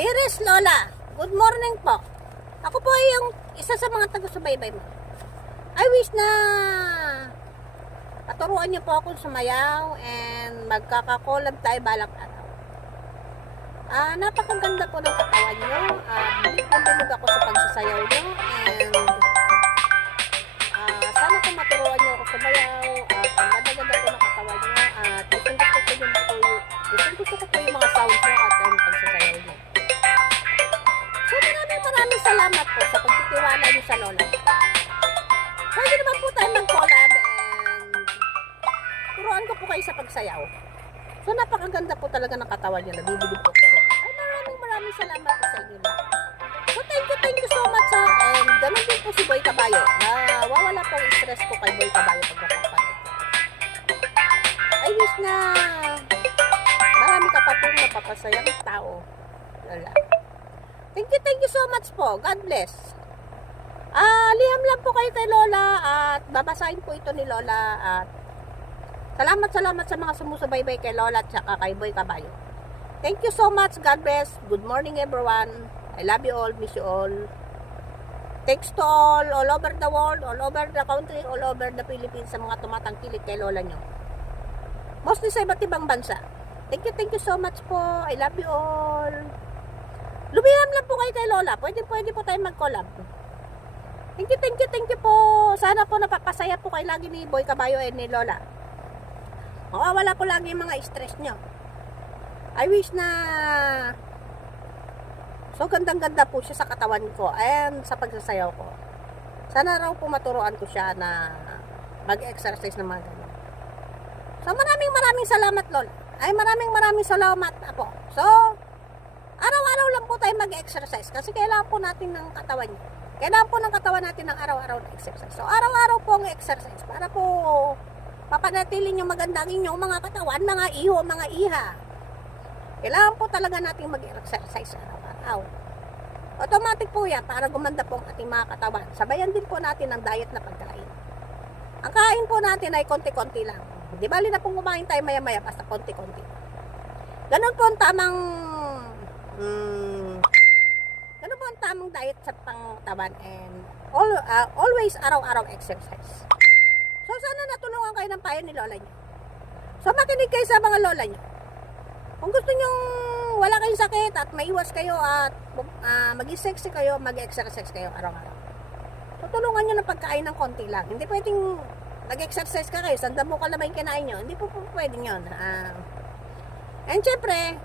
Dearest Lola, good morning po. Ako po ay yung isa sa mga taga-subaybay mo. I wish na paturuan niyo po akong sumayaw and magkakakolab tayo balang araw. Napakaganda po ng katawan niyo. Bilib ako sa pagsasayaw niyo and sana po maturuan niyo ako sumayaw at ang ganda-ganda po ng katawan niyo at gusto ko po yung mga sounds niyo at ang pagsasayaw niyo. So maraming salamat po sa pagtitiwala niyo sa Lola. Pwede naman po tayo mag-collab and turuan ko po kayo sa pagsayaw. So napakaganda po talaga ng katawan niyo. Nabibilib po. Ay maraming salamat po sa inyo lahat. So thank you so much and ganun din po si Boy Caballo. Wala po yung stress ko kay Boy Caballo pag napapanood. I wish na marami ka pa pong napapasayang tao. Lola. Thank you so much po. God bless. Liham lang po kayo kay Lola at babasahin po ito ni Lola at salamat sa mga sumusubaybay kay Lola at saka kay Boy Caballo. Thank you so much. God bless. Good morning everyone. I love you all. Miss you all. Thanks to all over the world, all over the country, all over the Philippines sa mga tumatangkilik kay Lola nyo. Mostly sa iba't ibang bansa. Thank you so much po. I love you all. Lumiham lang po kayo kay Lola. Pwede po tayo mag-collab. Thank you po. Sana po napapasaya po kayo lagi ni Boy Caballo and ni Lola. Mawawala po lagi yung mga stress nyo. I wish na so gandang-ganda po siya sa katawan ko and sa pagsasayaw ko. Sana raw po maturuan ko siya na mag-exercise ng mga ganyan. So maraming salamat Lola. Ay maraming salamat po. So araw-araw lang po tayo mag-exercise kasi kailangan po natin ng katawan niya. Kailangan po ng katawan natin ng araw-araw na exercise. So araw-araw po ang exercise para po papanatili yung magandang inyong mga katawan, mga iho, mga iha. Kailangan po talaga natin mag-exercise araw-araw. Automatic po yan para gumanda po ang ating mga katawan. Sabayan din po natin ang diet na pagkain. Ang kain po natin ay konti-konti lang. Di bali na pong kumain tayo maya-maya basta konti-konti. Ganun po ang tamang diet sa pangtawan and always araw-araw exercise. So sana natulungan kayo ng payo ni Lola niyo. So makinig kayo sa mga Lola niyo. Kung gusto niyo wala kayong sakit at maiwas kayo at mag-sexy kayo, mag-exercise kayo araw-araw. So tulungan niyo ng pagkain ng konti lang. Hindi pwedeng nag-exercise ka kayo, sanda mo ka naman yung kinain niyo. Hindi po pwedeng yun. And syempre,